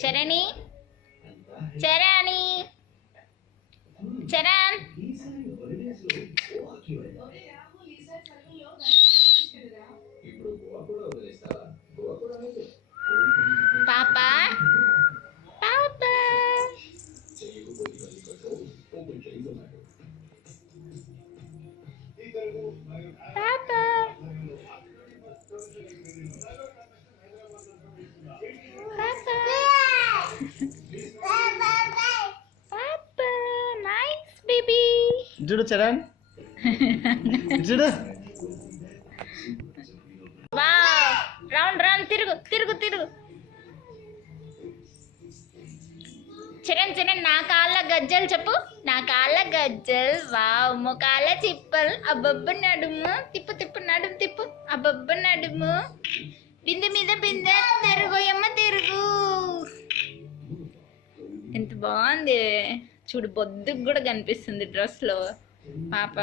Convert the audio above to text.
చరణి చరణి చరణ్ పాప పాప పాప నైస్ బేబీ చూడు చరణ్ చూడు వావ్ రౌండ్ రౌండ్ తిరుగు తిరుగు తిరుగు చరణ్ చరణ్ నా కాళ్ళ గజ్జలు చెప్పు నా కాళ్ళ గజ్జల్ వావ్ మొకాల చిప్పల్ అబ్బబ్బ నడుము తిప్పు తిప్పు నడుము తిప్పు అబ్బబ్బ నడుము బిందె మీద బిందె తిరుగు తిరుగు ఎంత బాగుంది చూడు బొద్దుకు కూడా కనిపిస్తుంది డ్రెస్లో పాప